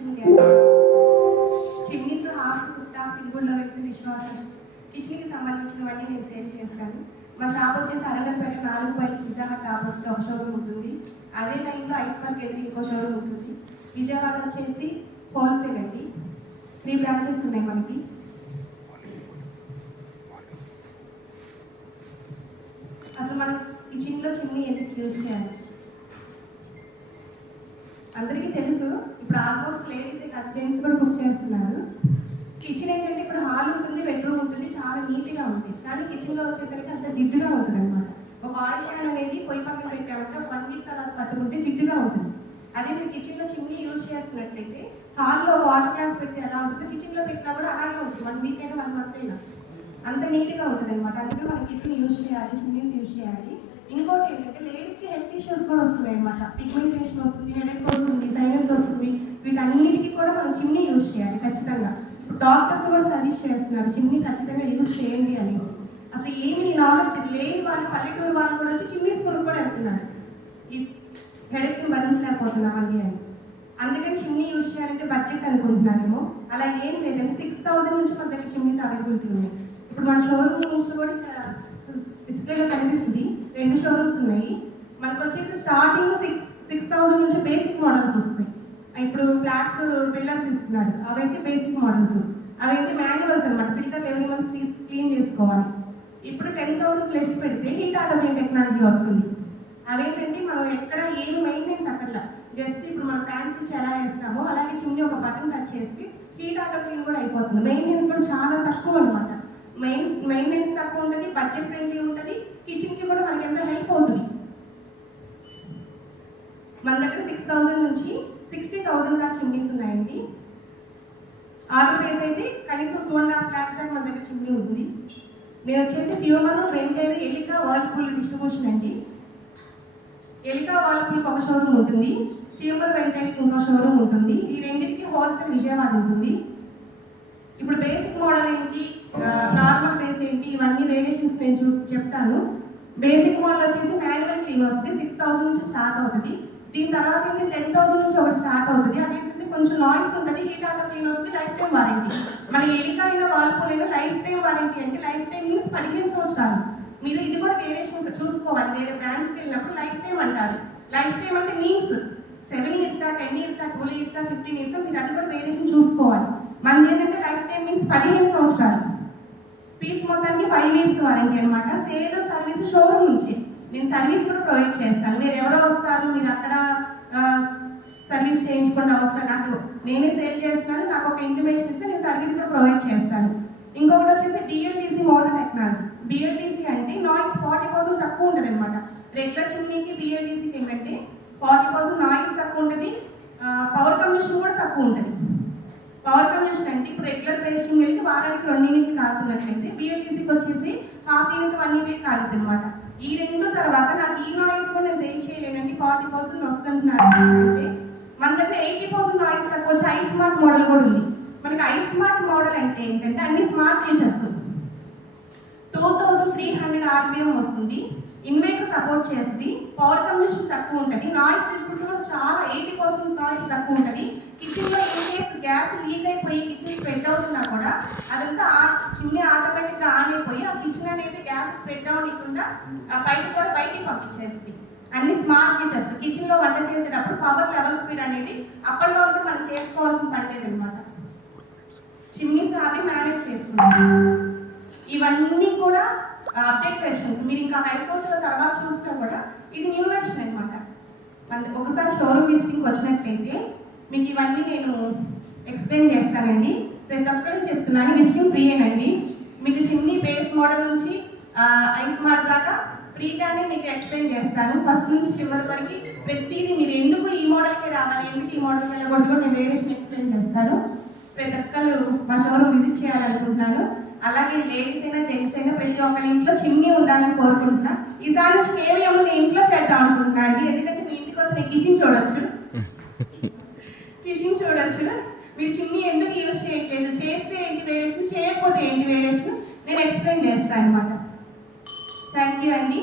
Kitchen chimneys, horse, కుక్టాప్స్, ఇంగుల్లో వేసి dish washers, కిచెన్కి సంబంధించినవన్నీ నేను సేల్ చేస్తాను. మా షాప్ వచ్చేసి అరంగల్పేట 4 బై పిజ్జా హట్ ఆపోజిట్ ఒక షోరూమ్ ఉంటుంది. అదే లైన్లో ఐస్బర్గ్ ఎదురు ఇంకో షోరూమ్ ఉంటుంది. విజయవాడ వచ్చేసి హోల్సేల్ అండి. 3 బ్రాంచెస్ ఉన్నాయి మనకి. అసలు మనం కిచెన్లో చిమ్నీ ఎందుకు యూజ్ చేయాలి అందరికీ తెలుసు. ఇప్పుడు ఆల్మోస్ట్ లేడీసే కాదు, జెంట్స్ కూడా కుక్ చేస్తున్నారు. కిచెన్ ఏంటంటే ఇప్పుడు హాల్ ఉంటుంది, బెడ్రూమ్ ఉంటుంది, చాలా నీట్గా ఉంటుంది. కానీ కిచెన్లో వచ్చేసరికి అంత జిడ్డుగా ఉంటుంది అనమాట. ఒక ఆయిల్ క్యాన్ అనేది పొయ్యి పక్కన పెట్టామంటే 1 వీక్ తర్వాత పట్టుకుంటే జిడ్డుగా ఉంటుంది. అదే మీరు కిచెన్లో చిమ్నీ యూజ్ చేస్తున్నట్లయితే హాల్లో వాటర్ గ్లాస్ పెడితే ఎలా ఉంటుంది, కిచెన్లో పెట్టినా కూడా అలాగే ఉంటుంది. 1 వీక్ అయినా 1 మంత్ అయినా అంత నీట్గా ఉంటుంది అనమాట. అందుకే మనం కిచెన్ యూజ్ చేయాలి, చిమ్నీస్ యూజ్ చేయాలి. ఇంకోటి ఏంటంటే లేడీస్కి హెల్త్ ఇష్యూస్ కూడా వస్తున్నాయి అనమాట. పిగ్మెంటేషన్ వస్తుంది, హెడేక్ వస్తుంది, సైనస్ వస్తుంది. వీటన్నిటికీ కూడా మనం చిమ్నీ యూజ్ చేయాలి ఖచ్చితంగా. డాక్టర్స్ కూడా సజెస్ట్ చేస్తున్నారు చిమ్నీ ఖచ్చితంగా యూజ్ చేయండి అనేసి. అసలు ఏమి నాలెడ్జ్ లేని వాళ్ళు, పల్లెటూరు వాళ్ళు కూడా వచ్చి చిమ్నీస్ కొనుక్కొని వెళ్తున్నారు. ఈ హెడేక్ని భరించలేకపోతున్నామండి అని. అందుకని చిమ్నీ యూజ్ చేయాలంటే బడ్జెట్ అనుకుంటున్నానేమో. అలా ఏం లేదండి. 6000 నుంచి మన దగ్గర చిమ్నీస్ అవైలబిలిటీ ఉన్నాయి. ఇప్పుడు మన షోరూమ్స్ కూడా డిస్ప్లేలో కనిపిస్తుంది. 2 షోరూమ్స్ ఉన్నాయి. మనకు వచ్చేసి స్టార్టింగ్ 6000 నుంచి బేసిక్ మోడల్స్ వస్తాయి. ఇప్పుడు ఫ్లాట్స్ పిల్లర్స్ ఇస్తున్నారు, అవైతే బేసిక్ మోడల్స్. అవైతే మాన్యువల్స్ అనమాట. ఫిల్టర్ ఎవరి మంత్ తీసి క్లీన్ చేసుకోవాలి. ఇప్పుడు 10,000 ప్లస్ పెడితే హీట్ ఆటోమేటిక్ టెక్నాలజీ వస్తుంది. అవేంటంటే మనం ఎక్కడ ఏమి మెయింటెన్స్ అక్కర్లా. జస్ట్ ఇప్పుడు మనం ఫ్యాన్ స్విచ్ ఎలా వేస్తామో అలాగే చిమ్నీ ఒక బటన్ టచ్ చేస్తే హీట్ ఆటో క్లీన్ కూడా అయిపోతుంది. మెయింటెన్స్ కూడా చాలా తక్కువ అనమాట. మెయింటెనెన్స్ తక్కువ ఉంటుంది, బడ్జెట్ ఫ్రెండ్లీ ఉంటుంది, కిచెన్కి కూడా మనకి ఎంతో హెల్ప్ అవుతుంది. మన దగ్గర 6000 నుంచి 60,000 దాకా చిమ్నీస్ ఉన్నాయండి. ఆర్డర్ ప్రైస్ అయితే కనీసం 2.5 lakh దాకా మన దగ్గర చిమ్నీ ఉంది. నేను వచ్చేసి ప్యూమర్, వెంటైర్, ఎలికా, వర్ల్పూల్ డిస్ట్రిబ్యూషన్ అండి. ఎలికా, వర్ల్పూల్కి ఒక షోరూమ్ ఉంటుంది, ప్యూమర్, వెంటైర్కి ఇంకో షోరూమ్ ఉంటుంది. ఈ రెండింటికి హోల్సేల్ విజయవాడ ఉంటుంది. ఇప్పుడు బేసిక్ మోడల్ ఏంటి, నార్మల్ బేస్ ఏంటి, ఇవన్నీ వేరియేషన్స్ నేను చెప్తాను. బేసిక్ మోడల్ వచ్చేసి మాన్యువల్ క్లీన్ వస్తుంది, 6000 నుంచి స్టార్ట్ అవుతుంది. దీని తర్వాత ఏంటి 10,000 నుంచి ఒకటి స్టార్ట్ అవుతుంది. అదేంటంటే కొంచెం నాయిస్ ఉంటుంది, హీట్ ఆటో క్లీన్ వస్తుంది, లైఫ్ టైం వారంటీ. మన ఎలికా అయినా వాల్పూల్ అయినా లైఫ్ టైం వారంటీ. అంటే లైఫ్ టైం మీన్స్ 15 సంవత్సరాలు. మీరు ఇది కూడా వేరియేషన్ చూసుకోవాలి. వేరే బ్రాండ్స్కి వెళ్ళినప్పుడు లైఫ్ టైం అంటారు. లైఫ్ టైం అంటే means 7 years, 10 years, 12 years, 15 years, మీరు అది కూడా వేరియేషన్ చూసుకోవాలి. మనది ఏంటంటే లైఫ్ టైం మీన్స్ 15 సంవత్సరాలు. పీస్ మొత్తానికి 5 years వారంటీ అనమాట. సేల్ సర్వీస్ షోరూమ్ నుంచి నేను సర్వీస్ కూడా ప్రొవైడ్ చేస్తాను. మీరు ఎవరో వస్తారు, మీరు అక్కడ సర్వీస్ చేయించుకునే అవసరం నాకు. నేనే సేల్ చేస్తున్నాను, నాకు ఒక ఇంటిమేషన్ ఇస్తే నేను సర్వీస్ కూడా ప్రొవైడ్ చేస్తాను. ఇంకొకటి వచ్చేసి బిఎల్డిసి మోడల్ టెక్నాలజీ. బిఎల్డిసి అంటే నాయిస్ 40% తక్కువ ఉంటుంది అనమాట. రెగ్యులర్ చిమ్నీకి బిఎల్డిసికి ఏంటంటే 40% నాయిస్ తక్కువ ఉంటుంది, పవర్ కన్వర్షన్ కూడా తక్కువ ఉంటుంది. పవర్ కన్వర్షన్ అంటే ఇప్పుడు రెగ్యులర్ బేస్ చిమ్నీలకి వారానికి 2 యూనిట్లు కాలుతున్నట్లయితే బిఎల్డిసికి వచ్చేసి 1/2 యూనిట్ 1 యూనిట్ కాలుతుంది అనమాట. ఈ 2 తర్వాత నాకు ఈ నాయిస్ కూడా నేను బేస్ చేయలేనండి, 40% వస్తుంటున్నారు అంటే మన దగ్గర 80% నాయిస్ తక్కువ వచ్చి ఐ స్మార్ట్ మోడల్ కూడా ఉంది. మనకి ఐ స్మార్ట్ మోడల్ అంటే ఏంటంటే అన్ని స్మార్ట్ ఫీచర్స్. 2300 RPM వస్తుంది, ఇన్వర్టర్ సపోర్ట్ చేస్తుంది, పవర్ కన్వర్షన్ తక్కువ ఉంటుంది, నాయిస్ డిస్ట్రిబ్యూషన్ కూడా చాలా 80% నాయిస్ తక్కువ ఉంటుంది. కిచెన్లో ఇన్ కేస్ గ్యాస్ లీక్ అయిపోయి కిచెన్ స్ప్రెడ్ అవుతున్నా కూడా అదంతా చిమ్నీ ఆటోమేటిక్గా ఆన్ అయిపోయి ఆ కిచెన్ అనేది గ్యాస్ స్ప్రెడ్ అవ్వకుండా బయటకు కూడా బయటికి పంపించేస్తుంది. అన్ని స్మార్ట్ ఫీచర్స్. కిచెన్లో వంట చేసేటప్పుడు పవర్ లెవెల్ స్పీడ్ అనేది అప్ అండ్ డౌన్ కూడా మనం చేసుకోవాల్సిన పని లేదనమాట. చిమ్నీస్ అవి మేనేజ్ చేసుకుంటాం. ఇవన్నీ కూడా అప్డేట్ వెర్షన్స్. మీరు ఇంకా 5 సంవత్సరాల తర్వాత చూసినా కూడా ఇది న్యూ వెర్షన్ అనమాట. ఒకసారి షోరూమ్ విజిటింగ్ వచ్చినట్లయితే మీకు ఇవన్నీ నేను ఎక్స్ప్లెయిన్ చేస్తానండి. ప్రతి ఒక్కరు చెప్తున్నాను, విజిటింగ్ ఫ్రీయేనండి. మీకు చిమ్నీ బేస్ మోడల్ నుంచి ఐ స్మార్ట్ దాకా ఫ్రీగానే మీకు ఎక్స్ప్లెయిన్ చేస్తాను. ఫస్ట్ నుంచి చివరి వరకు ప్రతిదీ మీరు ఎందుకు ఈ మోడల్కి రావాలి, ఎందుకు ఈ మోడల్కి వెళ్ళకూడదు నేను వేరియేషన్ ఎక్స్ప్లెయిన్ చేస్తాను. ప్రతి ఒక్కరు మా షోరూమ్ విజిట్ చేయాలనుకుంటున్నాను. అలాగే లేడీస్ అయినా జెంట్స్ అయినా ప్రతి ఒక్కరి ఇంట్లో చిమ్నీ ఉండాలని కోరుకుంటున్నా. ఈసారి నుంచి కేవలం నేను ఇంట్లో చేద్దాం అనుకుంటున్నా అండి. ఎందుకంటే మీ ఇంటికి వస్తే నేను కిచెన్ చూడొచ్చు. మీరు చిమ్నీ ఎందుకు యూజ్ చేయట్లేదు, చేస్తే ఏంటి వేరియేషన్, చేయకపోతే ఏంటి వేరియేషన్ నేను ఎక్స్ప్లెయిన్ చేస్తాను అనమాట. థ్యాంక్ యూ అండి.